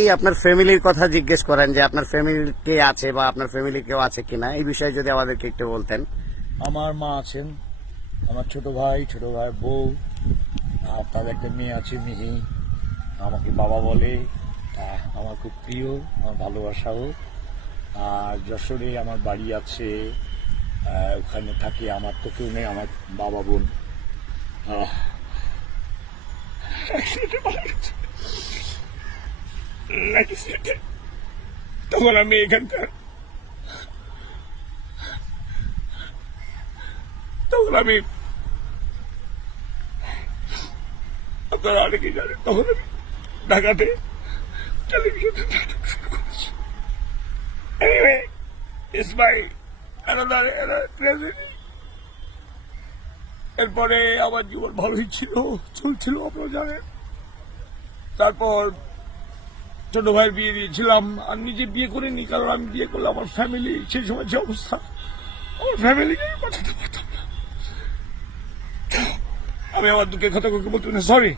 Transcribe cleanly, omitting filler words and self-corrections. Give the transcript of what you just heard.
এই আপনার ফ্যামিলির কথা জিজ্ঞেস করেন যে আপনার ফ্যামিলি কে আছে বা আপনার ফ্যামিলি কেউ আছে কিনা, এই বিষয়ে যদি আমাদেরকে একটু বলতেন। আমার মা আছেন, আমার ছোট ভাই বউ, আর তার একটা মেয়ে আছে মিহি। আমাকে বাবা বলে, আমার খুব প্রিয়, আমার ভালোবাসাও। আর যশোরে আমার বাড়ি আছে, ওখানে থাকি। আমার তো কেউ নেই, আমার বাবা বোন। তখন আমি এখানকার আপনারা অনেকেই জানেন, তখন আমি ঢাকাতে টেলিভিশনে নাটক শুরু করেছি। Anyway, it's my another tragedy. এরপরে আমার জীবন ভালোই ছিল, চলছিল, আপনারা জানেন। তারপর ছোট ভাইয়ের বিয়ে দিয়েছিলাম, আর নিজে বিয়ে করিনি, কারণ আমি বিয়ে করলে আমার ফ্যামিলি, সেই সময় যে অবস্থা, আমার ফ্যামিলিকে পাঠাতে পারতাম না। আমি আমার দুঃখের কথা বলতে না, সরি।